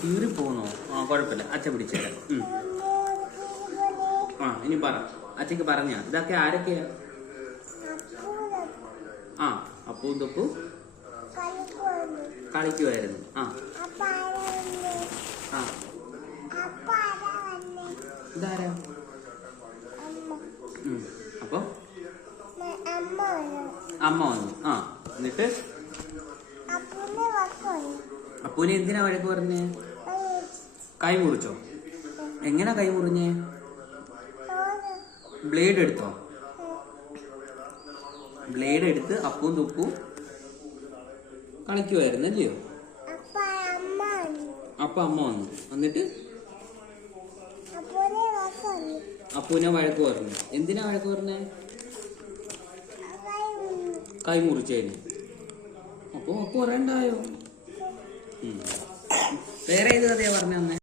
കീറി പോന്നോ? ആ കുഴപ്പമില്ല, അച്ഛൻ പിടിച്ചേരാം. ആ ഇനി പറ, അച്ഛക്ക് പറഞ്ഞ ഇതൊക്കെ ആരൊക്കെയാ? ആ അപ്പവും തൊപ്പും കളിക്കുമായിരുന്നു. ആ ആ ഇതാരാ? അപ്പൊ അമ്മ വന്നു. ആ എന്നിട്ട് അപ്പൂനെ എന്തിനാ വഴക്ക് പറഞ്ഞേ? കൈ മുറിച്ചോ? എങ്ങനെ കൈ മുറിഞ്ഞേ? ബ്ലേഡ് എടുത്തോ? ബ്ലേഡ് എടുത്ത് അപ്പവും തുപ്പും കളിക്കുമായിരുന്നു അല്ലയോ? അപ്പൊ അമ്മ വന്നു. എന്നിട്ട് അപ്പൂനെ വഴക്ക് പറഞ്ഞു. എന്തിനാ വഴക്ക് പറഞ്ഞേ? കൈ മുറിച്ചേന്. അപ്പൊ പറയണ്ടായോ? വേറെ ഏത് കഥയാ പറഞ്ഞ?